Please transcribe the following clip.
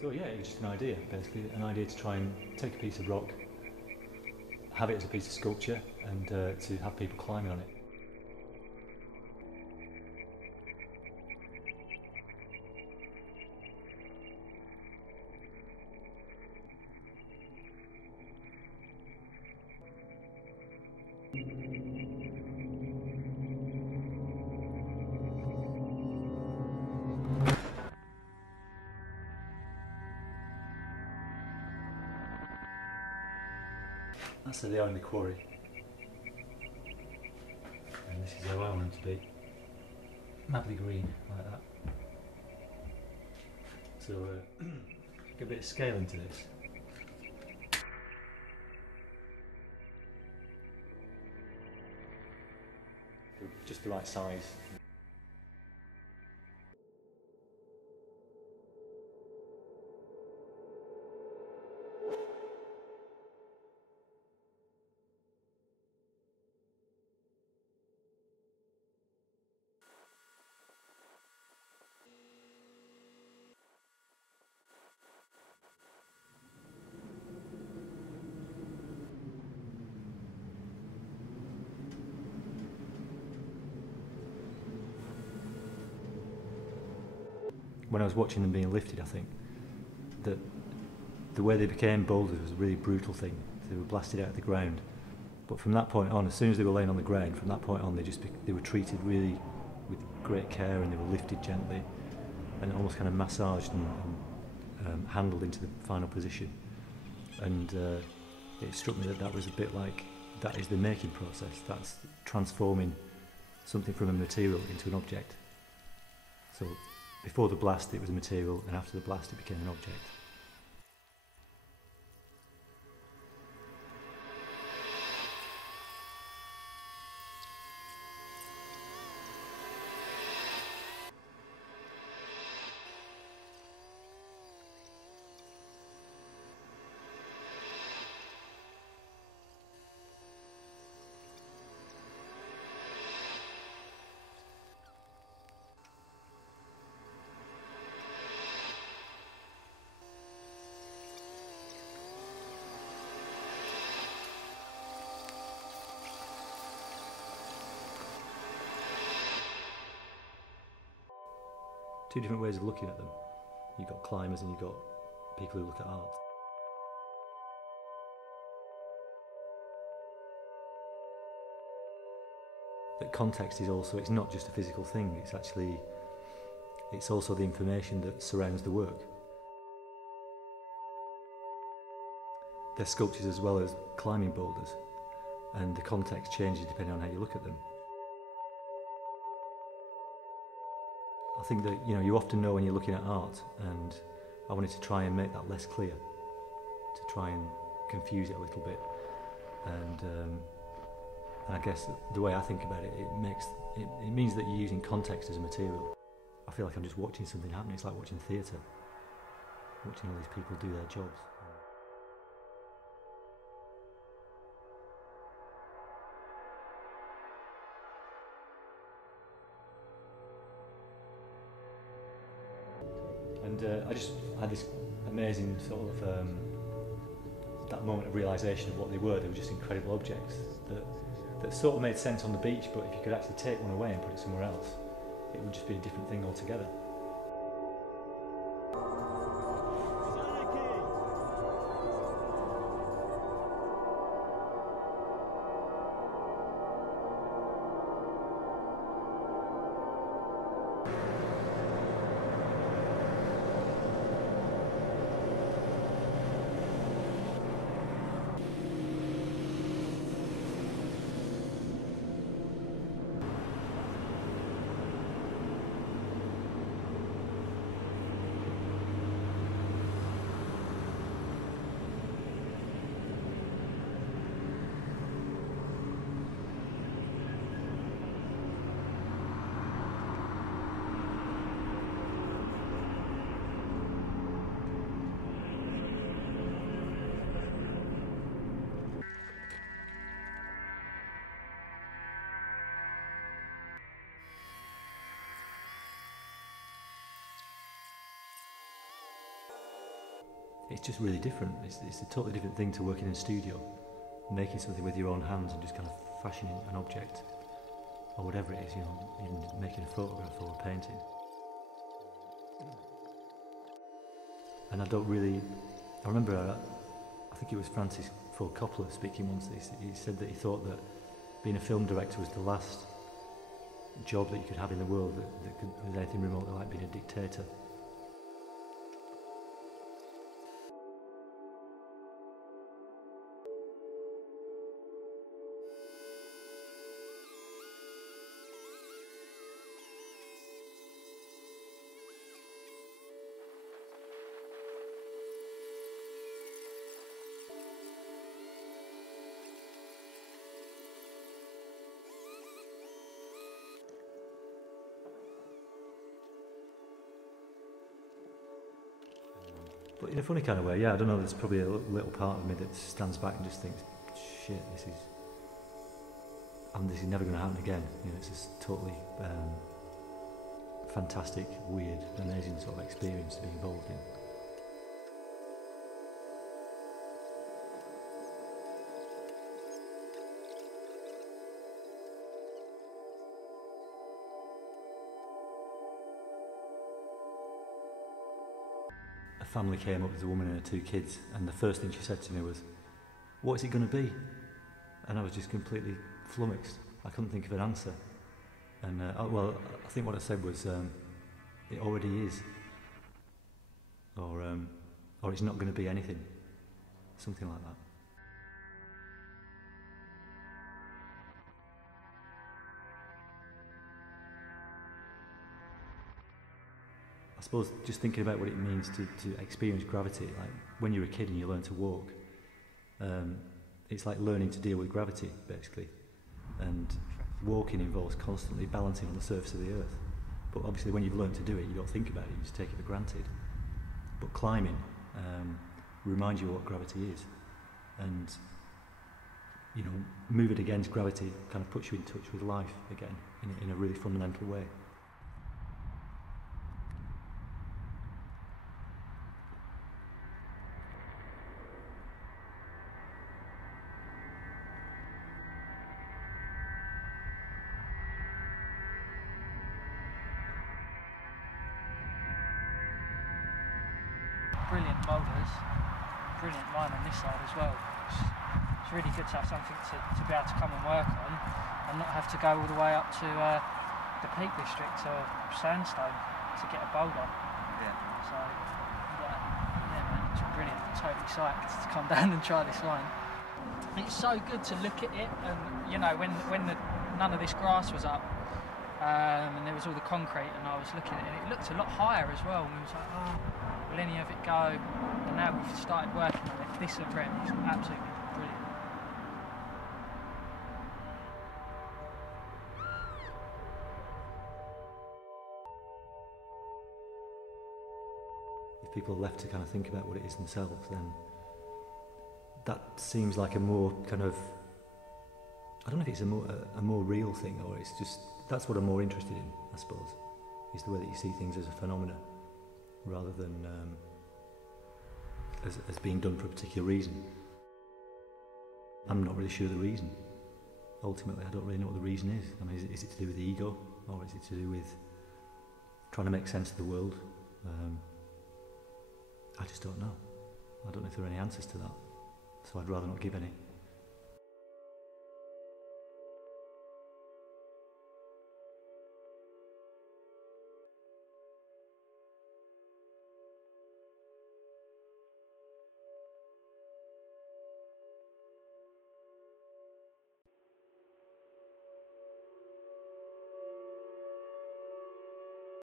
So yeah, it was just an idea, basically, an idea to try and take a piece of rock, have it as a piece of sculpture, and to have people climbing on it. That's the only quarry, and this is how I want it to be. Mabley green, like that. So get a bit of scale into this. Just the right size. When I was watching them being lifted, I think that the way they became boulders was a really brutal thing. They were blasted out of the ground, but from that point on, as soon as they were laying on the ground, from that point on, they were treated really with great care, and they were lifted gently and almost kind of massaged and handled into the final position. And it struck me that that was a bit like, that is the making process. That's transforming something from a material into an object. So before the blast it was a material, and after the blast it became an object. Two different ways of looking at them. You've got climbers and you've got people who look at art. That context is also, it's not just a physical thing, it's also the information that surrounds the work. They're sculptures as well as climbing boulders, and the context changes depending on how you look at them. I think that you often know when you're looking at art, and I wanted to try and make that less clear, to try and confuse it a little bit. And I guess the way I think about it, it means that you're using context as a material. I feel like I'm just watching something happen. It's like watching theatre, watching all these people do their jobs. And I just had this amazing sort of that moment of realisation of what they were. They were just incredible objects that sort of made sense on the beach, but if you could actually take one away and put it somewhere else, it would just be a different thing altogether. it's just really different. It's a totally different thing to working in a studio, making something with your own hands and just kind of fashioning an object or whatever it is, you know, even making a photograph or a painting. And I remember, I think it was Francis Ford Coppola speaking once. He said that he thought that being a film director was the last job that you could have in the world that was anything remotely like being a dictator. But in a funny kind of way, yeah, I don't know, there's probably a little part of me that stands back and just thinks, shit, this is never going to happen again. You know, it's this totally fantastic, weird, amazing sort of experience to be involved in. A family came up with a woman and her 2 kids, and the first thing she said to me was, "What is it going to be?" And I was just completely flummoxed. I couldn't think of an answer. And well, I think what I said was, "It already is," or "It's not going to be anything," something like that. I suppose just thinking about what it means to experience gravity, like when you're a kid and you learn to walk, it's like learning to deal with gravity, basically. And walking involves constantly balancing on the surface of the earth. But obviously when you've learned to do it, you don't think about it, you just take it for granted. But climbing reminds you what gravity is. And, you know, moving against gravity kind of puts you in touch with life again in a really fundamental way. Brilliant boulders, brilliant line on this side as well. It's really good to have something to be able to come and work on and not have to go all the way up to the Peak District to Sandstone to get a boulder. Yeah. So, yeah man, it's brilliant. Totally psyched to come down and try this line. It's so good to look at it, and you know, when none of this grass was up, and there was all the concrete, and I was looking at it, and it looked a lot higher as well, and we was like, oh, will any of it go? And now we've started working on it. This prep is absolutely brilliant. If people are left to kind of think about what it is themselves, then that seems like a more kind of, I don't know if it's a more real thing, or it's just, that's what I'm more interested in, I suppose, is the way that you see things as a phenomena rather than as being done for a particular reason. I'm not really sure the reason. Ultimately, I don't really know what the reason is. I mean, is it to do with the ego, or is it to do with trying to make sense of the world? I just don't know. I don't know if there are any answers to that, so I'd rather not give any.